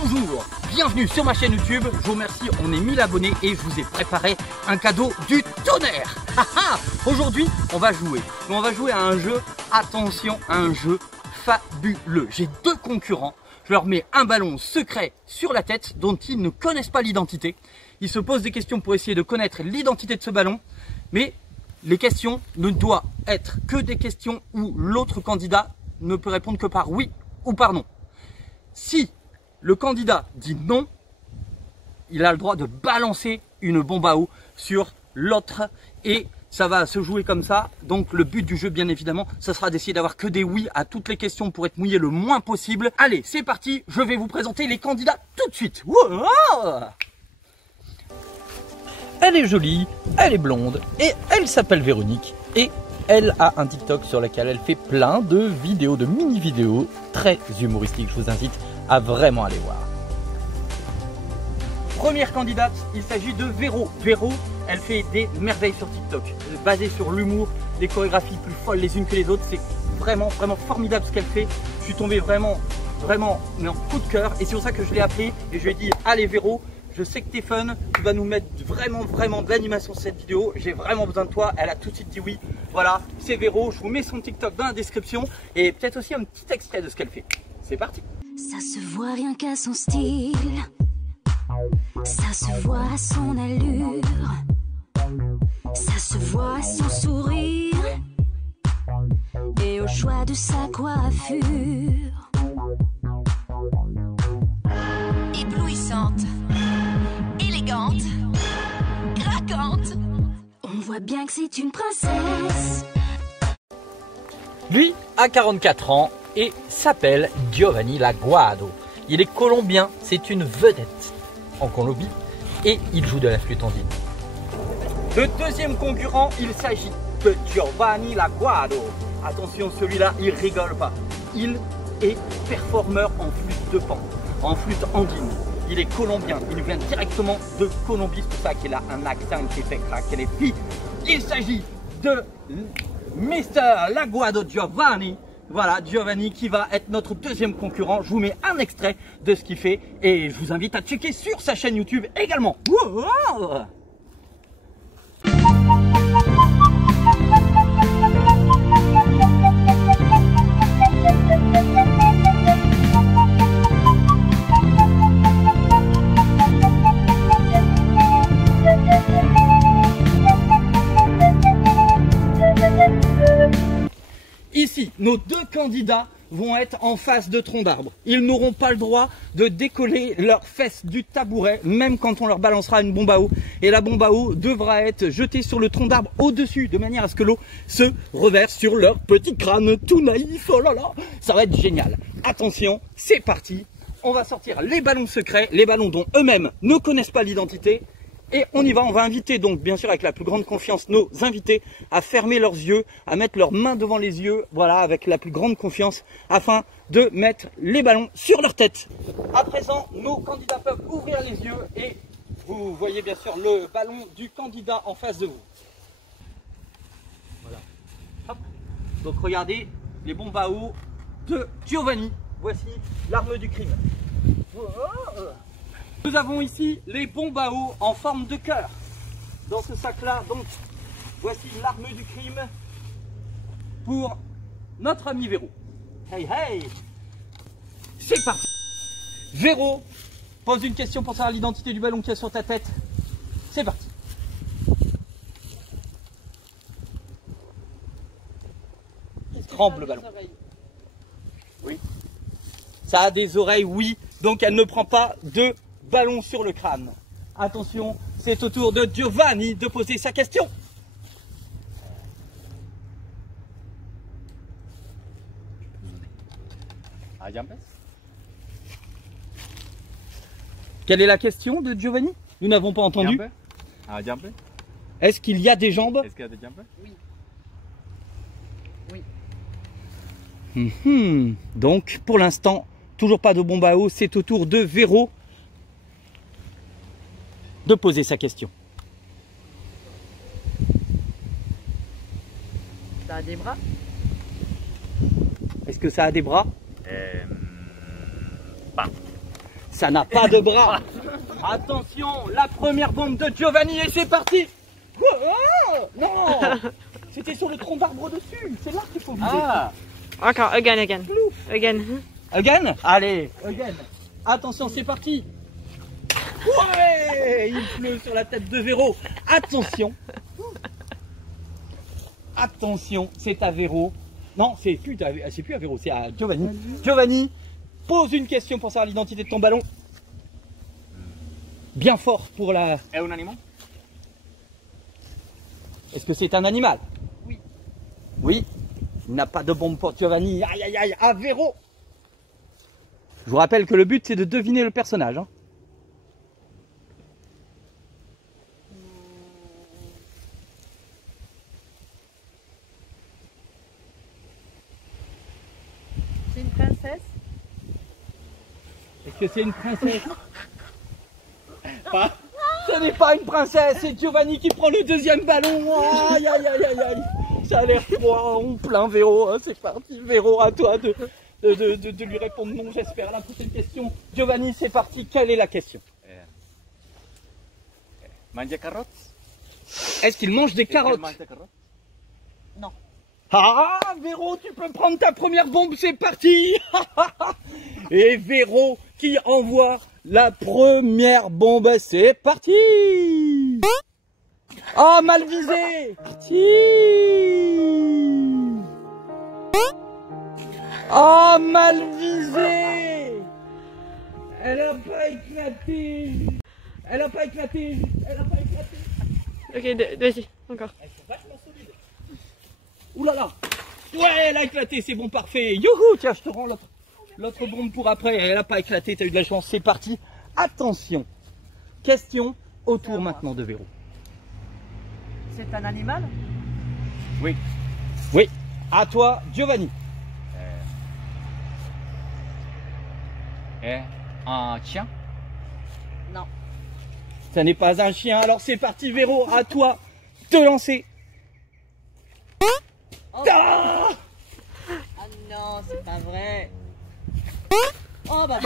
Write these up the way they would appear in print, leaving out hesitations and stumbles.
Bonjour, bienvenue sur ma chaîne YouTube. Je vous remercie, on est 1000 abonnés et je vous ai préparé un cadeau du tonnerre. Aujourd'hui, on va jouer. On va jouer à un jeu, attention, à un jeu fabuleux. J'ai deux concurrents. Je leur mets un ballon secret sur la tête dont ils ne connaissent pas l'identité. Ils se posent des questions pour essayer de connaître l'identité de ce ballon. Mais les questions ne doivent être que des questions où l'autre candidat ne peut répondre que par oui ou par non. Si le candidat dit non, il a le droit de balancer une bombe à eau sur l'autre et ça va se jouer comme ça. Donc le but du jeu, bien évidemment, ce sera d'essayer d'avoir que des oui à toutes les questions pour être mouillé le moins possible. Allez, c'est parti, je vais vous présenter les candidats tout de suite. Wow! Elle est jolie, elle est blonde et elle s'appelle Véronique et elle a un TikTok sur lequel elle fait plein de vidéos, de mini-vidéos très humoristiques. Je vous invite à vraiment aller voir. Première candidate, il s'agit de Véro. Véro, elle fait des merveilles sur TikTok, basées sur l'humour, les chorégraphies plus folles les unes que les autres. C'est vraiment formidable ce qu'elle fait. Je suis tombé vraiment mais en coup de cœur et c'est pour ça que je l'ai appelée et je lui ai dit allez Véro, je sais que t'es fun, tu vas nous mettre vraiment de l'animation sur cette vidéo, j'ai vraiment besoin de toi. Elle a tout de suite dit oui. Voilà, c'est Véro, je vous mets son TikTok dans la description et peut-être aussi un petit extrait de ce qu'elle fait. C'est parti. Ça se voit rien qu'à son style, ça se voit à son allure, ça se voit à son sourire et au choix de sa coiffure. Éblouissante, élégante, craquante, on voit bien que c'est une princesse. Lui a 44 ans et s'appelle Giovanni Laguado. Il est colombien, c'est une vedette en Colombie et il joue de la flûte andine. Le deuxième concurrent, il s'agit de Giovanni Laguado. Attention, celui-là, il rigole pas. Il est performeur en flûte de pan, en flûte andine. Il est colombien, il vient directement de Colombie, c'est pour ça qu'il a un accent qui fait craquer les filles. Il s'agit de Mr. Laguado Giovanni. Voilà, Giovanni qui va être notre deuxième concurrent. Je vous mets un extrait de ce qu'il fait et je vous invite à checker sur sa chaîne YouTube également. Wow! Ici, nos deux candidats vont être en face de troncs d'arbres. Ils n'auront pas le droit de décoller leurs fesses du tabouret, même quand on leur balancera une bombe à eau. Et la bombe à eau devra être jetée sur le tronc d'arbre au-dessus, de manière à ce que l'eau se reverse sur leur petit crâne tout naïf. Oh là là, ça va être génial. Attention, c'est parti. On va sortir les ballons secrets, les ballons dont eux-mêmes ne connaissent pas l'identité. Et on y va, on va inviter donc bien sûr avec la plus grande confiance nos invités à fermer leurs yeux, à mettre leurs mains devant les yeux, voilà, avec la plus grande confiance afin de mettre les ballons sur leur tête. À présent, nos candidats peuvent ouvrir les yeux et vous voyez bien sûr le ballon du candidat en face de vous. Voilà. Hop. Donc regardez les bombes à eau de Giovanni. Voici l'arme du crime. Oh. Nous avons ici les bombes à eau en forme de cœur. Dans ce sac-là, donc, voici l'arme du crime pour notre ami Véro. Hey, hey! C'est parti! Véro pose une question pour savoir l'identité du ballon qui est sur ta tête. C'est parti! Il tremble le ballon. Oui. Ça a des oreilles, oui. Donc elle ne prend pas de ballon sur le crâne. Attention, c'est au tour de Giovanni de poser sa question. Quelle est la question de Giovanni? Nous n'avons pas entendu. Est-ce qu'il y a des jambes? Est-ce qu'il y a des jambes? Oui. Donc, pour l'instant, toujours pas de bombe à eau. C'est au tour de Véro de poser sa question. Ça a des bras? Est-ce que ça a des bras? Pas. Ça n'a pas de bras. Attention, la première bombe de Giovanni et c'est parti. Oh, non, c'était sur le tronc d'arbre dessus. C'est là qu'il faut viser. Ah. Encore, again. Again? Allez, again. Attention, c'est parti. Ouais, il pleut sur la tête de Véro. Attention. Attention, c'est à Véro. Non, c'est plus à Véro, c'est à Giovanni. Giovanni, pose une question pour savoir l'identité de ton ballon. Bien fort pour la... Est un animal? Est-ce que c'est un animal? Oui. Oui. Il n'a pas de bombe pour Giovanni. Aïe, aïe, aïe, à Véro. Je vous rappelle que le but, c'est de deviner le personnage. Hein. C'est une princesse? Est-ce que c'est une princesse? Pas. Ce n'est pas une princesse, c'est Giovanni qui prend le deuxième ballon. Aïe, aïe, aïe, aïe, aïe. Ça a l'air froid, on plaint Véro. Hein. C'est parti, Véro, à toi de lui répondre non, j'espère. La prochaine question. Giovanni, c'est parti. Quelle est la question? Mange carottes? Est-ce qu'il mange des carottes? Non. Ah, Véro, tu peux prendre ta première bombe, c'est parti. Et Véro qui envoie la première bombe, c'est parti. Oh, mal visé. Parti. Oh, mal visé. Elle a pas éclaté. Elle a pas éclaté. Elle a pas éclaté. Ok, vas-y, encore. Elles sont vachement solides. Ouh là là. Ouais, elle a éclaté, c'est bon, parfait. Youhou, tiens, je te rends l'autre bombe pour après. Elle a pas éclaté, t'as eu de la chance, c'est parti. Attention. Question autour maintenant de Véro. C'est un animal? Oui. Oui. À toi, Giovanni. Est un chien? Non. Ça n'est pas un chien, alors c'est parti, Véro. À toi de lancer. Oh. Ah, Ah non, c'est pas vrai. Oh bah.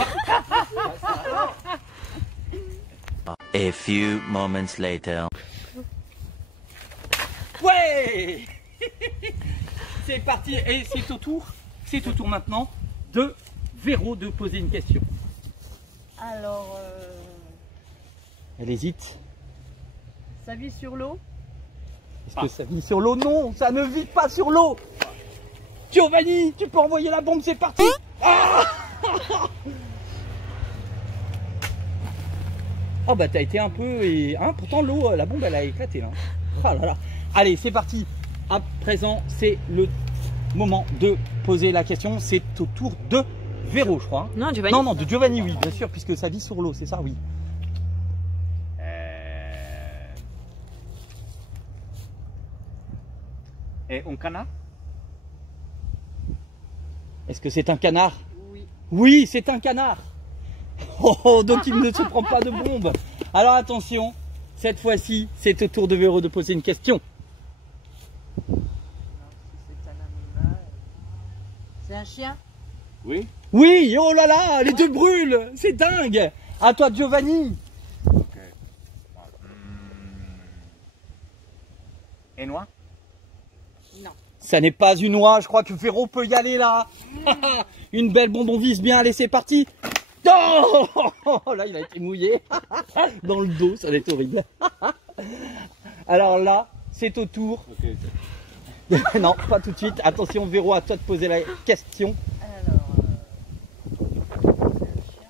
A few moments later. ouais. C'est parti, et c'est au tour maintenant de Véro de poser une question. Alors, Elle hésite. ça vit sur l'eau? Est-ce que ça vit sur l'eau? Non, ça ne vit pas sur l'eau. Giovanni, tu peux envoyer la bombe, c'est parti. Ah oh bah t'as été un peu... Hein, pourtant l'eau, la bombe elle a éclaté là. Oh là là. Allez, c'est parti. À présent, c'est le moment de poser la question. C'est au tour de Véro, je crois. Non, Giovanni. Non, de Giovanni, oui, bien sûr, puisque ça vit sur l'eau, c'est ça, oui. Est un canard? Est-ce que c'est un canard? Oui. Oui, c'est un canard. Oh, donc il ne se prend pas de bombe. Alors attention, cette fois-ci, c'est au tour de Véro de poser une question. Non, si c'est un animal. C'est un chien? Oui. Oui, oh là là, les deux brûlent, c'est dingue. À toi, Giovanni. Ok. Est noir? Non. Ça n'est pas une oie, je crois que Véro peut y aller là. Une belle bombe, on vise bien, allez, c'est parti. Oh là, il a été mouillé dans le dos, ça va être horrible. Alors là, c'est au tour. Ok. Non, pas tout de suite. Attention, Véro, à toi de poser la question. Alors, c'est un chien.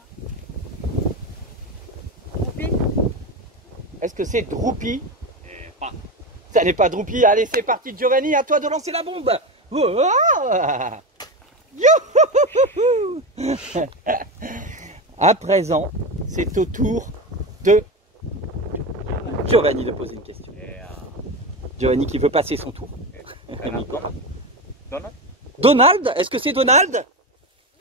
Roupi? Est-ce que c'est Droupi? Pas. Ça n'est pas Droupi. Allez, c'est parti, Giovanni, à toi de lancer la bombe. Oh Youhou. À présent, c'est au tour de Giovanni de poser une question. Giovanni qui veut passer son tour. Donald? Donald? Est-ce que c'est Donald?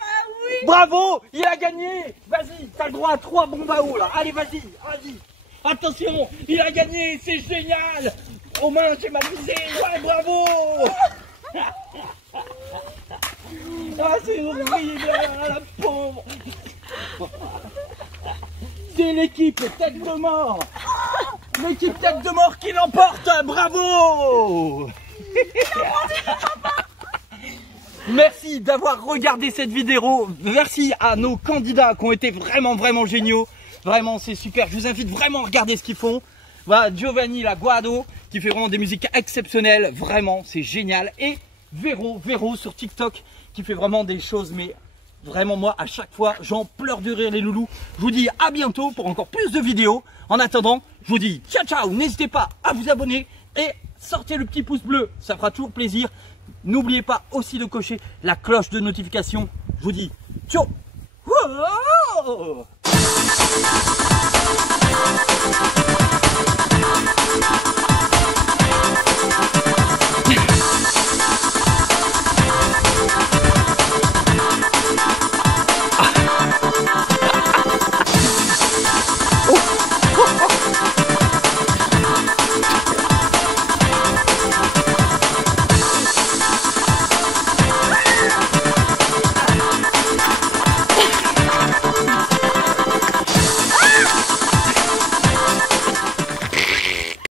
Ah oui! Bravo! Il a gagné! Vas-y, t'as le droit à 3 bombes à eau là. Allez, vas-y, vas-y. Attention, il a gagné, c'est génial! Romain, j'ai mal visé, ouais, bravo! Ah, c'est horrible, la pauvre! c'est l'équipe tête de mort. L'équipe tête de mort qui l'emporte. Bravo. Merci d'avoir regardé cette vidéo. Merci à nos candidats qui ont été vraiment géniaux. Vraiment, c'est super. Je vous invite vraiment à regarder ce qu'ils font. Voilà, Giovanni Laguado qui fait vraiment des musiques exceptionnelles. Vraiment, c'est génial. Et Véro sur TikTok qui fait vraiment des choses, mais vraiment moi à chaque fois j'en pleure de rire les loulous. Je vous dis à bientôt pour encore plus de vidéos. En attendant, je vous dis ciao ciao. N'hésitez pas à vous abonner et sortez le petit pouce bleu, ça fera toujours plaisir. N'oubliez pas aussi de cocher la cloche de notification. Je vous dis ciao.